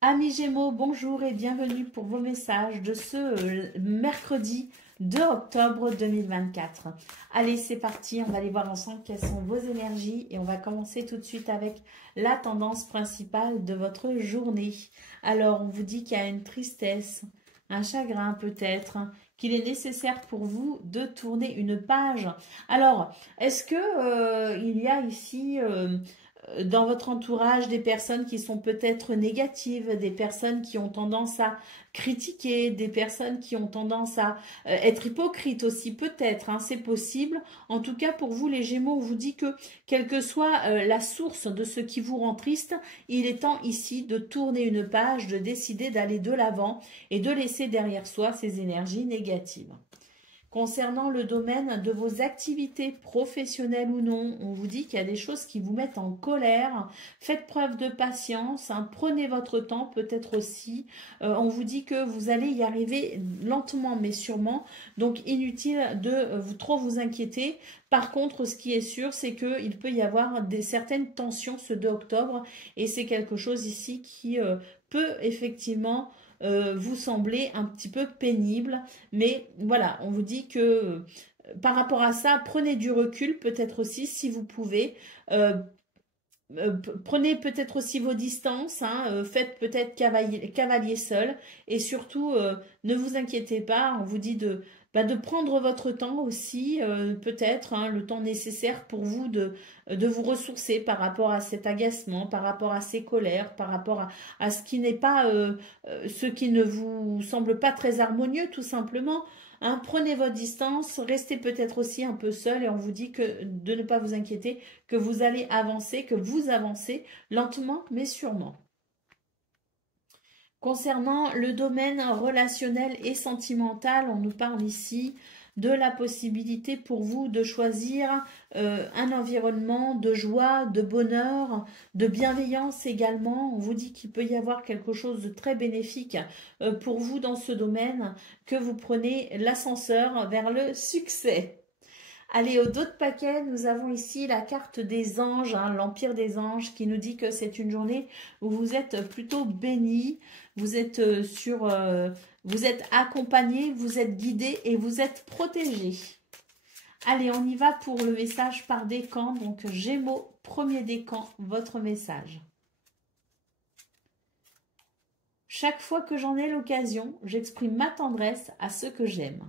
Amis Gémeaux, bonjour et bienvenue pour vos messages de ce mercredi 2 octobre 2024. Allez, c'est parti, on va aller voir ensemble quelles sont vos énergies et on va commencer tout de suite avec la tendance principale de votre journée. Alors, on vous dit qu'il y a une tristesse, un chagrin peut-être, qu'il est nécessaire pour vous de tourner une page. Alors, est-ce que il y a ici dans votre entourage des personnes qui sont peut-être négatives, des personnes qui ont tendance à critiquer, des personnes qui ont tendance à être hypocrites aussi peut-être, hein, c'est possible. En tout cas pour vous les Gémeaux, on vous dit que quelle que soit la source de ce qui vous rend triste, il est temps ici de tourner une page, de décider d'aller de l'avant et de laisser derrière soi ces énergies négatives. Concernant le domaine de vos activités professionnelles ou non, on vous dit qu'il y a des choses qui vous mettent en colère. Faites preuve de patience, hein, prenez votre temps peut-être aussi. On vous dit que vous allez y arriver lentement mais sûrement. Donc inutile de trop vous inquiéter. Par contre, ce qui est sûr, c'est qu'il peut y avoir certaines tensions ce 2 octobre. Et c'est quelque chose ici qui peut effectivement vous semblez un petit peu pénible, mais voilà, on vous dit que par rapport à ça, prenez du recul peut-être aussi si vous pouvez, prenez peut-être aussi vos distances, hein, faites peut-être cavalier seul et surtout ne vous inquiétez pas, on vous dit de prendre votre temps aussi, peut-être hein, le temps nécessaire pour vous de vous ressourcer par rapport à cet agacement, par rapport à ces colères, par rapport à ce qui n'est pas, ce qui ne vous semble pas très harmonieux tout simplement. Hein, prenez votre distance, restez peut-être aussi un peu seul et on vous dit que de ne pas vous inquiéter, que vous allez avancer, que vous avancez lentement mais sûrement. Concernant le domaine relationnel et sentimental, on nous parle ici de la possibilité pour vous de choisir un environnement de joie, de bonheur, de bienveillance également. On vous dit qu'il peut y avoir quelque chose de très bénéfique pour vous dans ce domaine, que vous prenez l'ascenseur vers le succès. Allez, au dos de paquet, nous avons ici la carte des anges, hein, l'Empire des anges, qui nous dit que c'est une journée où vous êtes plutôt bénis, vous êtes vous êtes accompagnés, vous êtes guidés et vous êtes protégés. Allez, on y va pour le message par décan. Donc, Gémeaux, premier décan, votre message. Chaque fois que j'en ai l'occasion, j'exprime ma tendresse à ceux que j'aime.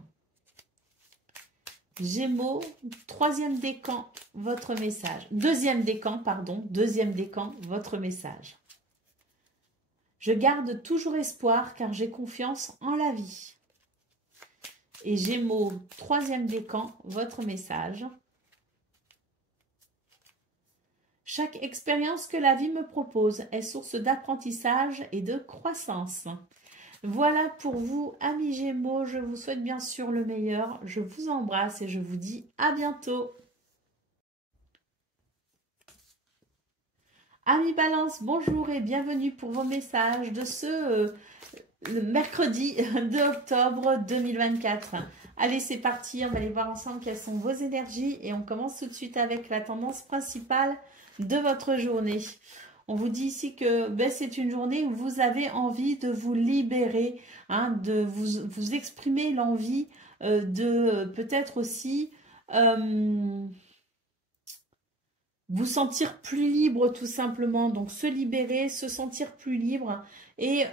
Gémeaux, troisième décan, votre message. Deuxième décan, pardon. Deuxième décan, votre message. Je garde toujours espoir car j'ai confiance en la vie. Et Gémeaux, troisième décan, votre message. Chaque expérience que la vie me propose est source d'apprentissage et de croissance. Voilà pour vous, amis Gémeaux, je vous souhaite bien sûr le meilleur. Je vous embrasse et je vous dis à bientôt. Amis Balance, bonjour et bienvenue pour vos messages de ce le mercredi 2 octobre 2024. Allez, c'est parti, on va aller voir ensemble quelles sont vos énergies et on commence tout de suite avec la tendance principale de votre journée. On vous dit ici que c'est une journée où vous avez envie de vous libérer, hein, de vous exprimer l'envie de peut-être aussi vous sentir plus libre tout simplement. Donc se libérer, se sentir plus libre. Et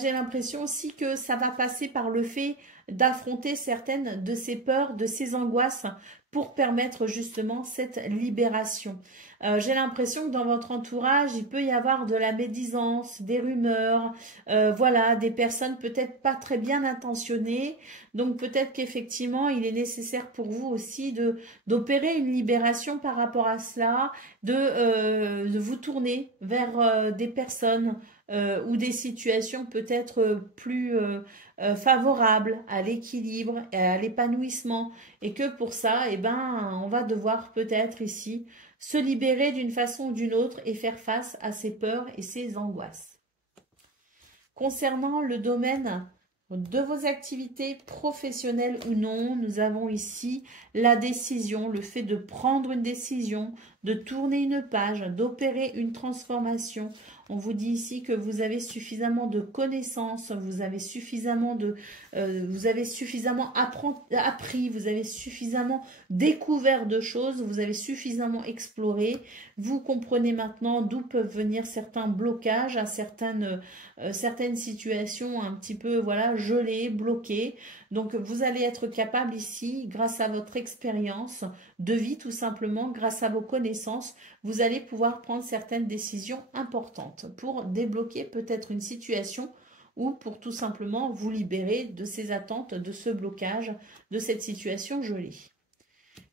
j'ai l'impression aussi que ça va passer par le fait d'affronter certaines de ces peurs, de ces angoisses pour permettre justement cette libération. J'ai l'impression que dans votre entourage, il peut y avoir de la médisance, des rumeurs, voilà, des personnes peut-être pas très bien intentionnées. Donc peut-être qu'effectivement, il est nécessaire pour vous aussi d'opérer une libération par rapport à cela, de vous tourner vers des personnes ou des situations peut-être plus favorables à l'équilibre et à l'épanouissement. Et que pour ça, on va devoir peut-être ici se libérer d'une façon ou d'une autre et faire face à ses peurs et ses angoisses. Concernant le domaine de vos activités professionnelles ou non, nous avons ici la décision, le fait de prendre une décision, de tourner une page, d'opérer une transformation. On vous dit ici que vous avez suffisamment de connaissances, vous avez suffisamment appris, vous avez suffisamment découvert de choses, vous avez suffisamment exploré. Vous comprenez maintenant d'où peuvent venir certains blocages à certaines situations un petit peu gelées, bloquées. Donc vous allez être capable ici, grâce à votre expérience de vie tout simplement, grâce à vos connaissances, vous allez pouvoir prendre certaines décisions importantes pour débloquer peut-être une situation ou pour tout simplement vous libérer de ces attentes, de ce blocage, de cette situation gelée.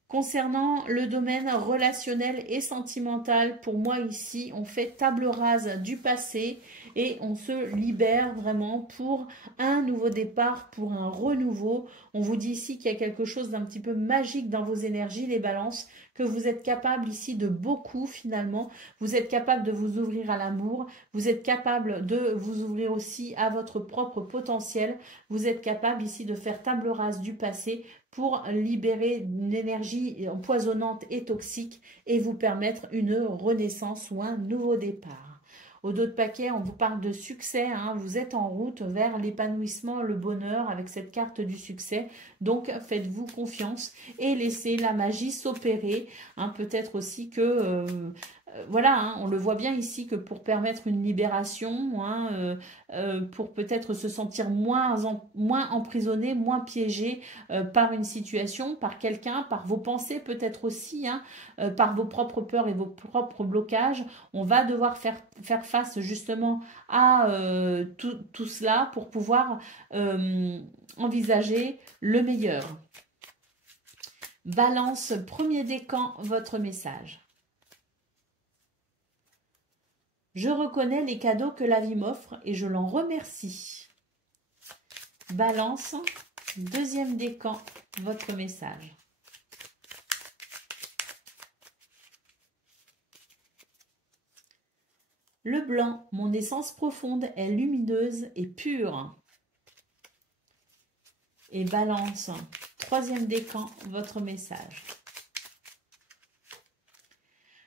Concernant le domaine relationnel et sentimental, pour moi ici, on fait table rase du passé et on se libère vraiment pour un nouveau départ, pour un renouveau. On vous dit ici qu'il y a quelque chose d'un petit peu magique dans vos énergies, les balances, que vous êtes capable ici de beaucoup finalement. Vous êtes capable de vous ouvrir à l'amour, vous êtes capable de vous ouvrir aussi à votre propre potentiel. Vous êtes capable ici de faire table rase du passé pour libérer une énergie empoisonnante et toxique et vous permettre une renaissance ou un nouveau départ. Au dos de paquet, on vous parle de succès, hein, vous êtes en route vers l'épanouissement, le bonheur avec cette carte du succès. Donc faites-vous confiance et laissez la magie s'opérer. Hein, peut-être aussi que... on le voit bien ici que pour permettre une libération, pour peut-être se sentir moins emprisonné, moins piégé par une situation, par quelqu'un, par vos pensées peut-être aussi, par vos propres peurs et vos propres blocages, on va devoir faire face justement à tout cela pour pouvoir envisager le meilleur. Balance, premier décan, votre message. Je reconnais les cadeaux que la vie m'offre et je l'en remercie. Balance, Deuxième décan, votre message. Le blanc, mon essence profonde est lumineuse et pure. Et balance, troisième décan, votre message.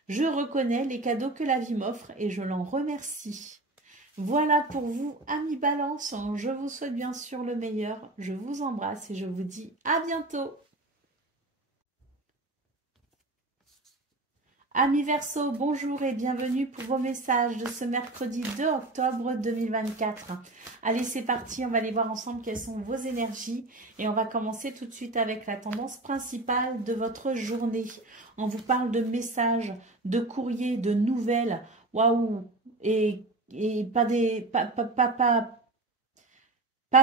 Je reconnais les cadeaux que la vie m'offre et je l'en remercie. Voilà pour vous, amis Balance. Je vous souhaite bien sûr le meilleur. Je vous embrasse et je vous dis à bientôt. Amis Verseau, bonjour et bienvenue pour vos messages de ce mercredi 2 octobre 2024. Allez, c'est parti, on va aller voir ensemble quelles sont vos énergies et on va commencer tout de suite avec la tendance principale de votre journée. On vous parle de messages, de courriers, de nouvelles, waouh, et pas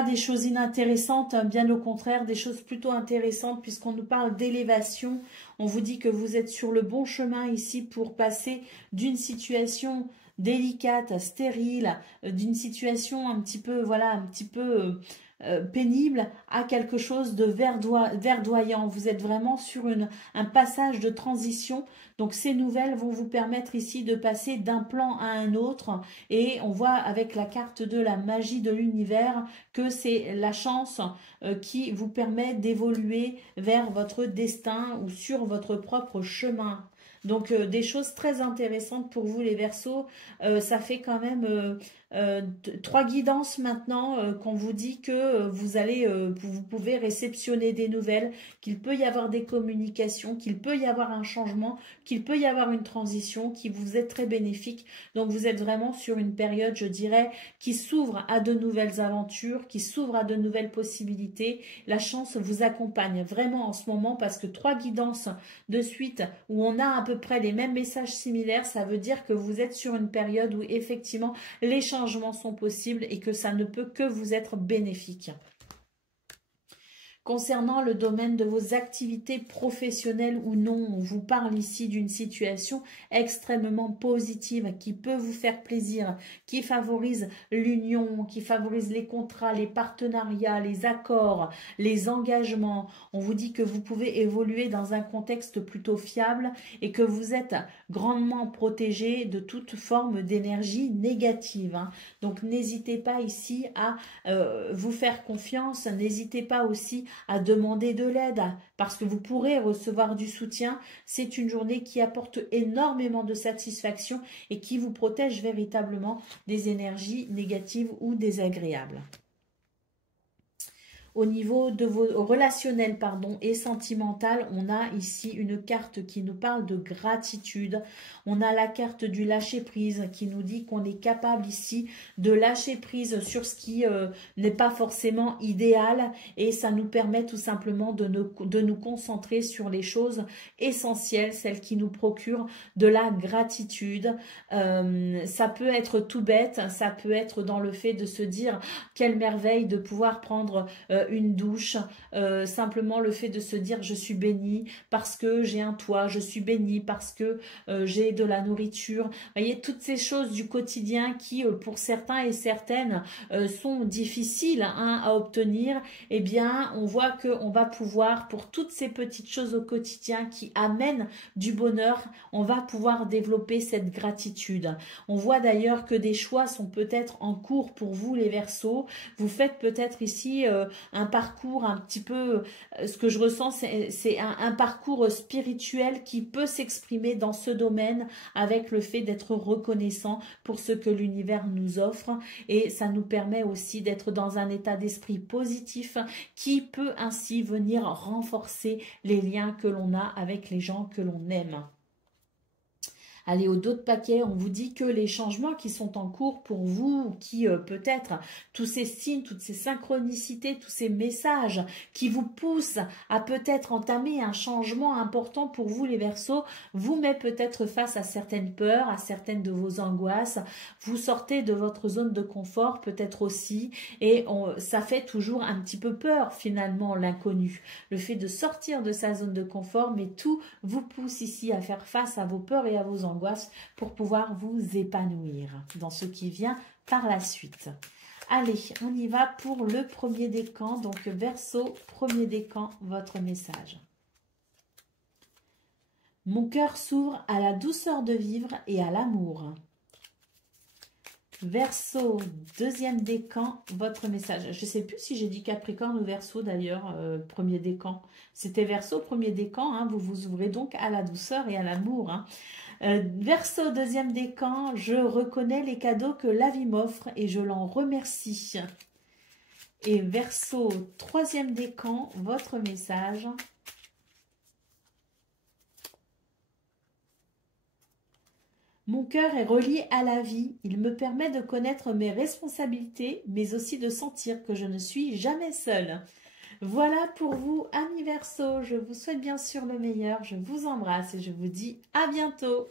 des choses inintéressantes, bien au contraire, des choses plutôt intéressantes puisqu'on nous parle d'élévation. On vous dit que vous êtes sur le bon chemin ici pour passer d'une situation délicate, stérile, d'une situation un petit peu, voilà, un petit peu pénible à quelque chose de verdoyant. Vous êtes vraiment sur un passage de transition. Donc ces nouvelles vont vous permettre ici de passer d'un plan à un autre et on voit avec la carte de la magie de l'univers que c'est la chance qui vous permet d'évoluer vers votre destin ou sur votre propre chemin. Donc des choses très intéressantes pour vous les Verseaux. Ça fait quand même 3 guidances maintenant qu'on vous dit que vous pouvez réceptionner des nouvelles, qu'il peut y avoir des communications, qu'il peut y avoir un changement, qu'il peut y avoir une transition qui vous est très bénéfique. Donc vous êtes vraiment sur une période, je dirais, qui s'ouvre à de nouvelles aventures, qui s'ouvre à de nouvelles possibilités. La chance vous accompagne vraiment en ce moment parce que 3 guidances de suite où on a à peu près les mêmes messages similaires, ça veut dire que vous êtes sur une période où effectivement les changements sont possibles et que ça ne peut que vous être bénéfique. Concernant le domaine de vos activités professionnelles ou non, on vous parle ici d'une situation extrêmement positive qui peut vous faire plaisir, qui favorise l'union, qui favorise les contrats, les partenariats, les accords, les engagements. On vous dit que vous pouvez évoluer dans un contexte plutôt fiable et que vous êtes grandement protégé de toute forme d'énergie négative. Donc n'hésitez pas ici à vous faire confiance, n'hésitez pas aussi à demander de l'aide parce que vous pourrez recevoir du soutien. C'est une journée qui apporte énormément de satisfaction et qui vous protège véritablement des énergies négatives ou désagréables. Au niveau de vos relationnels et sentimental, on a ici une carte qui nous parle de gratitude. On a la carte du lâcher-prise qui nous dit qu'on est capable ici de lâcher prise sur ce qui n'est pas forcément idéal et ça nous permet tout simplement de nous concentrer sur les choses essentielles, celles qui nous procurent de la gratitude. Ça peut être tout bête, ça peut être dans le fait de se dire quelle merveille de pouvoir prendre une douche, simplement le fait de se dire je suis bénie parce que j'ai un toit, je suis bénie parce que j'ai de la nourriture. Vous voyez, toutes ces choses du quotidien qui pour certains et certaines sont difficiles à obtenir, eh bien on voit qu'on va pouvoir, pour toutes ces petites choses au quotidien qui amènent du bonheur, on va pouvoir développer cette gratitude. On voit d'ailleurs que des choix sont peut-être en cours pour vous les Verseaux. Vous faites peut-être ici un parcours un petit peu, ce que je ressens c'est un parcours spirituel qui peut s'exprimer dans ce domaine avec le fait d'être reconnaissant pour ce que l'univers nous offre et ça nous permet aussi d'être dans un état d'esprit positif qui peut ainsi venir renforcer les liens que l'on a avec les gens que l'on aime. Allez, au dos de paquet, on vous dit que les changements qui sont en cours pour vous, qui peut-être, tous ces signes, toutes ces synchronicités, tous ces messages qui vous poussent à peut-être entamer un changement important pour vous les Verseaux, vous met peut-être face à certaines peurs, à certaines de vos angoisses. Vous sortez de votre zone de confort peut-être aussi et ça fait toujours un petit peu peur finalement l'inconnu. Le fait de sortir de sa zone de confort, mais tout vous pousse ici à faire face à vos peurs et à vos angoisses pour pouvoir vous épanouir dans ce qui vient par la suite. Allez, on y va pour le premier décan. Donc, Verseau, premier décan, votre message. Mon cœur s'ouvre à la douceur de vivre et à l'amour. Verseau, deuxième décan, votre message. Je ne sais plus si j'ai dit Capricorne ou Verseau d'ailleurs, premier décan. C'était Verseau, premier décan. Hein, vous vous ouvrez donc à la douceur et à l'amour. Hein. Verseau, deuxième décan, je reconnais les cadeaux que la vie m'offre et je l'en remercie. Et Verseau, troisième décan, votre message. Mon cœur est relié à la vie. Il me permet de connaître mes responsabilités, mais aussi de sentir que je ne suis jamais seule. Voilà pour vous, amis Verseau. Je vous souhaite bien sûr le meilleur. Je vous embrasse et je vous dis à bientôt.